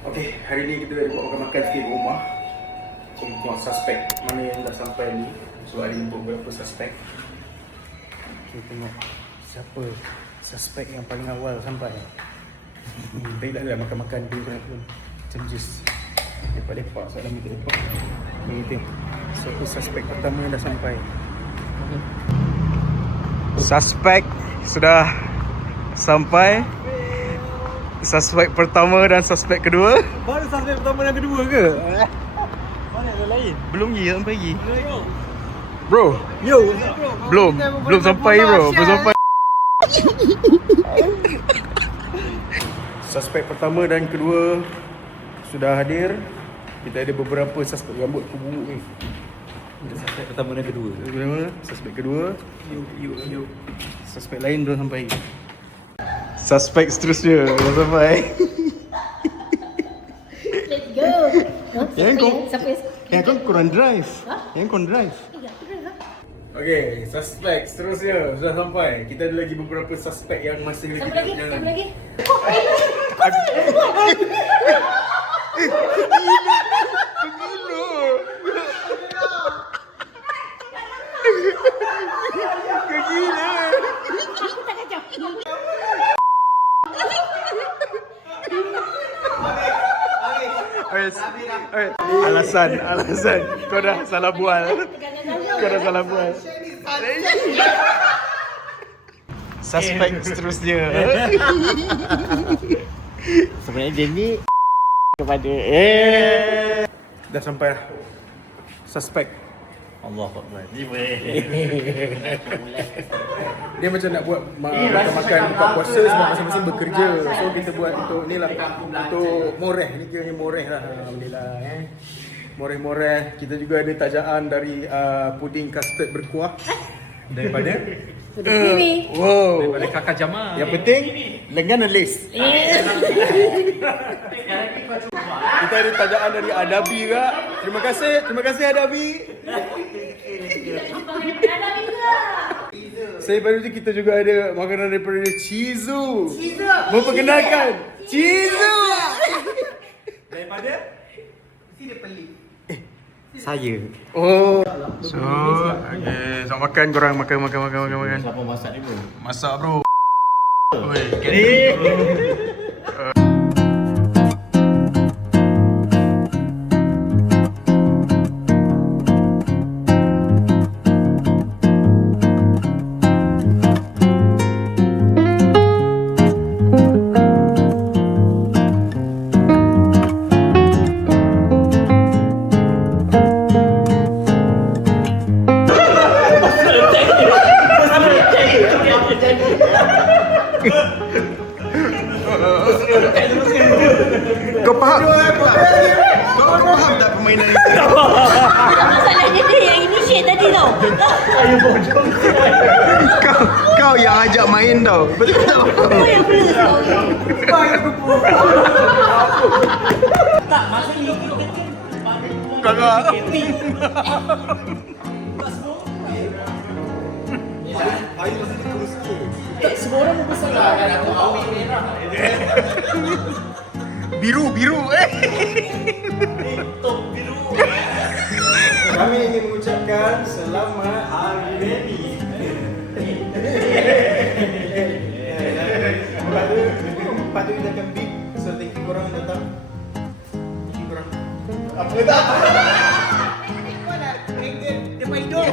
Okay, hari ni kita dah buat makan-makan sikit di rumah. So, tengok suspek mana yang dah sampai ni. So, hari ni buat berapa suspek. Kita tengok siapa suspek yang paling awal sampai. Tadi dah makan-makan dulu pun. Macam jus lepak-lepak, soalan kita lepak. Begitu. So, suspek pertama yang dah sampai. Suspek sudah sampai. Suspek pertama dan suspek kedua. Baru suspek pertama dan kedua ke? Mana yang lain? Belum lagi, sampai lagi. Yo. Bro, Yo. belum sampai bro. Belum sampai. Suspek pertama dan kedua sudah hadir. Kita ada beberapa suspek rambut kubu ni. Suspek pertama dan kedua. Suspek kedua. Yuk. Suspek lain belum sampai. Suspek seterusnya dah sampai. Let's go. Yang kau kurang drive. Yang kau drive. Okay, suspek seterusnya sudah sampai. Kita ada lagi beberapa suspek yang masih lagi Sama lagi. Alasan kau dah salah bual. Suspek seterusnya. Sebenarnya dia ni kepada Dah sampai dah. Suspek. Allahuakbar. Dia macam nak buat makan buka puasa sebab masing-masing bekerja. So kita buat untuk ni lah, untuk moreh. Ni kiranya moreh lah. Alhamdulillah moreh. Kita juga ada tajaan dari puding custard berkuah daripada wow, daripada kakak Jamal. yang penting lengan list. Kita ada tajaan dari Adabi juga. Terima kasih Adabi. Saya baru tu kita juga ada makanan daripada Chizu. Memperkenalkan Chizu. Daripada sini pelik. Saya. Oh. So, okay. So makan korang makan. Siapa masak ni bro? Masak bro. Oi, Kau faham? Kau faham tak permainan ini? Masalahnya dia yang initiate tadi tau. Kau yang ajak main tau. Betul tak? Kau yang plus tau. Tak, masa ni Kakak. semua orang membesar Biru. Kami ingin mengucapkan selamat hari Reni. Patut kita akan big. So thank you korang datang. Thank you korang. Apa tak? Dia main hidung.